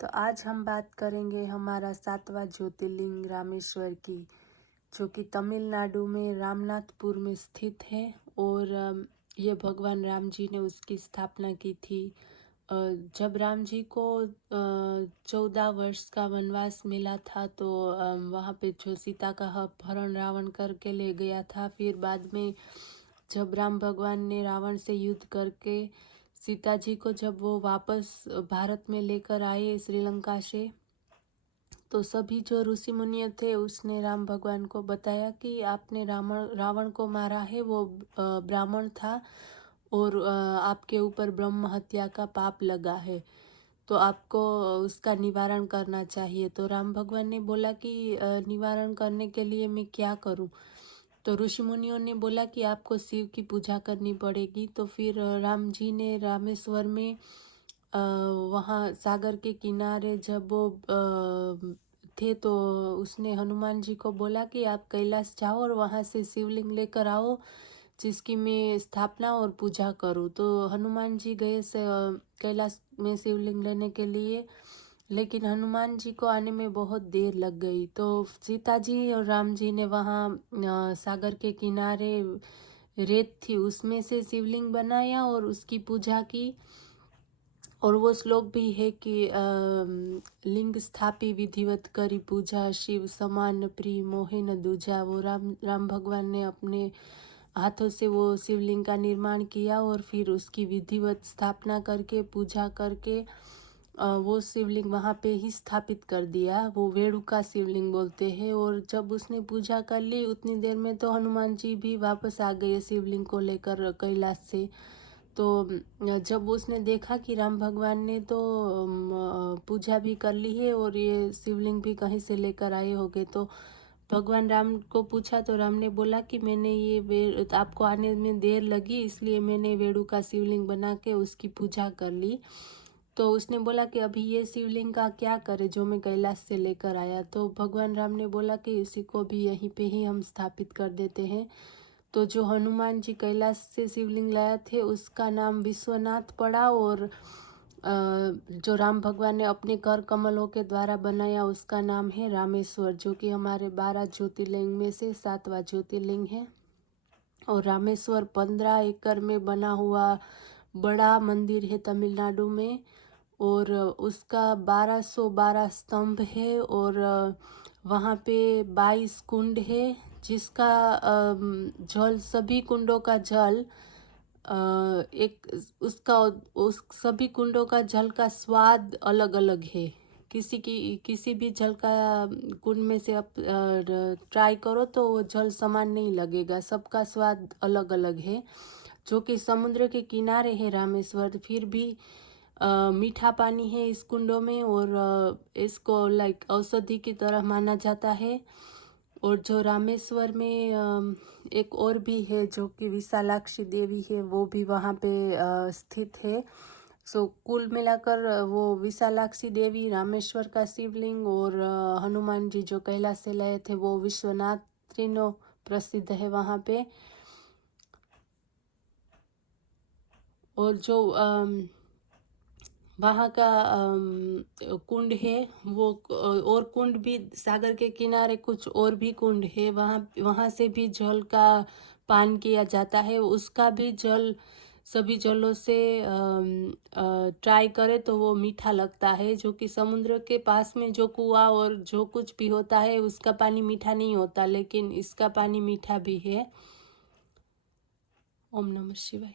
तो आज हम बात करेंगे हमारा 7वां ज्योतिर्लिंग रामेश्वर की, जो कि तमिलनाडु में रामनाथपुर में स्थित है। और ये भगवान राम जी ने उसकी स्थापना की थी। जब राम जी को 14 वर्ष का वनवास मिला था, तो वहाँ पे जो सीता का अपहरण रावण करके ले गया था। फिर बाद में जब राम भगवान ने रावण से युद्ध करके सीता जी को जब वो वापस भारत में लेकर आए श्रीलंका से, तो सभी जो ऋषि मुनि थे उसने राम भगवान को बताया कि आपने रावण को मारा है, वो ब्राह्मण था और आपके ऊपर ब्रह्म हत्या का पाप लगा है, तो आपको उसका निवारण करना चाहिए। तो राम भगवान ने बोला कि निवारण करने के लिए मैं क्या करूं? तो ऋषि मुनियों ने बोला कि आपको शिव की पूजा करनी पड़ेगी। तो फिर राम जी ने रामेश्वर में वहाँ सागर के किनारे जब वो थे, तो उसने हनुमान जी को बोला कि आप कैलाश जाओ और वहाँ से शिवलिंग लेकर आओ, जिसकी मैं स्थापना और पूजा करूँ। तो हनुमान जी गए से कैलाश में शिवलिंग लेने के लिए, लेकिन हनुमान जी को आने में बहुत देर लग गई। तो सीता जी और राम जी ने वहाँ सागर के किनारे रेत थी, उसमें से शिवलिंग बनाया और उसकी पूजा की। और वो श्लोक भी है कि लिंग स्थापी विधिवत करी पूजा, शिव समान प्रिय मोहे न दूजा। वो राम भगवान ने अपने हाथों से वो शिवलिंग का निर्माण किया और फिर उसकी विधिवत स्थापना करके पूजा करके वो शिवलिंग वहाँ पे ही स्थापित कर दिया। वो वेणुका शिवलिंग बोलते हैं। और जब उसने पूजा कर ली उतनी देर में तो हनुमान जी भी वापस आ गए शिवलिंग को लेकर कैलाश से। तो जब उसने देखा कि राम भगवान ने तो पूजा भी कर ली है और ये शिवलिंग भी कहीं से लेकर आए होंगे, तो भगवान राम को पूछा तो राम ने बोला कि मैंने ये आपको आने में देर लगी, इसलिए मैंने वेणु का शिवलिंग बना के उसकी पूजा कर ली। तो उसने बोला कि अभी ये शिवलिंग का क्या करे जो मैं कैलाश से लेकर आया। तो भगवान राम ने बोला कि इसी को भी यहीं पे ही हम स्थापित कर देते हैं। तो जो हनुमान जी कैलाश से शिवलिंग लाए थे उसका नाम विश्वनाथ पड़ा, और जो राम भगवान ने अपने कर कमलों के द्वारा बनाया उसका नाम है रामेश्वर, जो कि हमारे 12 ज्योतिर्लिंग में से 7वां ज्योतिर्लिंग है। और रामेश्वर 15 एकड़ में बना हुआ बड़ा मंदिर है तमिलनाडु में, और उसका 1212 स्तंभ है। और वहाँ पे 22 कुंड है, जिसका जल, सभी कुंडों का जल एक उसका उस सभी कुंडों का जल का स्वाद अलग अलग है। किसी भी जल का कुंड में से आप ट्राई करो तो वो जल समान नहीं लगेगा, सबका स्वाद अलग अलग है। जो कि समुद्र के किनारे है रामेश्वर, फिर भी मीठा पानी है इस कुंडों में, और इसको लाइक औषधि की तरह माना जाता है। और जो रामेश्वर में एक और भी है जो कि विशालाक्षी देवी है, वो भी वहाँ पे स्थित है। सो कुल मिलाकर वो विशालाक्षी देवी, रामेश्वर का शिवलिंग और हनुमान जी जो कैलाश से लाए थे वो विश्वनाथ, तीनों प्रसिद्ध है वहाँ पे। और जो वहाँ का कुंड है वो और कुंड भी सागर के किनारे कुछ और भी कुंड है, वहाँ से भी जल का पान किया जाता है। उसका भी जल सभी जलों से ट्राई करे तो वो मीठा लगता है। जो कि समुद्र के पास में जो कुआं और जो कुछ भी होता है उसका पानी मीठा नहीं होता, लेकिन इसका पानी मीठा भी है। ओम नमः शिवाय।